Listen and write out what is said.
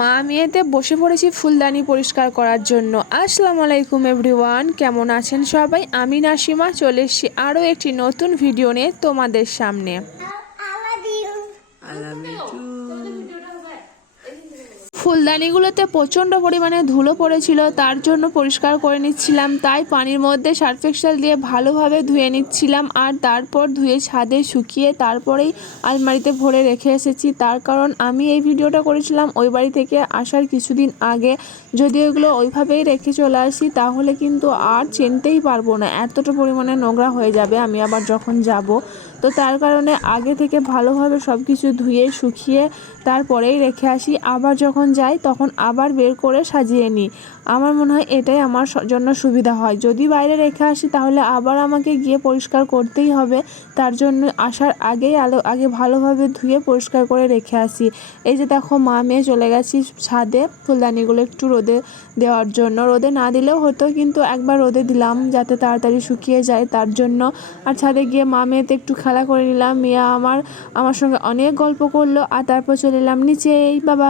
মা মেয়েতে বসে পড়েছি ফুলদানি পরিষ্কার করার জন্য। আসসালামু আলাইকুম এভরিওয়ান, কেমন আছেন সবাই? আমি নাসিমা চলে এসেছি আরও একটি নতুন ভিডিও নিয়ে তোমাদের সামনে। ফুলদানিগুলোতে প্রচণ্ড পরিমাণে ধুলো পড়েছিল, তার জন্য পরিষ্কার করে নিচ্ছিলাম। তাই পানির মধ্যে সার্ফ এক্সেল দিয়ে ভালোভাবে ধুয়ে নিচ্ছিলাম, আর তারপর ধুয়ে ছাদে শুকিয়ে তারপরেই আলমারিতে ভরে রেখে এসেছি। তার কারণ আমি এই ভিডিওটা করেছিলাম ওই বাড়ি থেকে আসার কিছুদিন আগে। যদি ওইগুলো ওইভাবেই রেখে চলে আসি তাহলে কিন্তু আর চিনতেই পারবো না, এতটা পরিমাণে নোংরা হয়ে যাবে আমি আবার যখন যাব। তো তার কারণে আগে থেকে ভালোভাবে সব কিছু ধুয়ে শুকিয়ে তারপরেই রেখে আসি। আবার যখন যাই তখন আবার বের করে সাজিয়ে নিই। আমার মনে হয় এটাই আমার জন্য সুবিধা হয়। যদি বাইরে রেখে আসি তাহলে আবার আমাকে গিয়ে পরিষ্কার করতেই হবে। তার জন্য আসার আগেই আগে ভালোভাবে ধুয়ে পরিষ্কার করে রেখে আসি। এই যে দেখো মা মেয়ে চলে গেছি ছাদে ফুলদানিগুলো একটু রোদে দেওয়ার জন্য। রোদে না দিলেও হতো, কিন্তু একবার রোদে দিলাম যাতে তাড়াতাড়ি শুকিয়ে যায় তার জন্য। আর ছাদে গিয়ে মা মেয়েতে একটু খেলা করে নিলাম। মিয়া আমার সঙ্গে অনেক গল্প করলো, আর তারপর চলে এলাম নিচে। এই বাবা।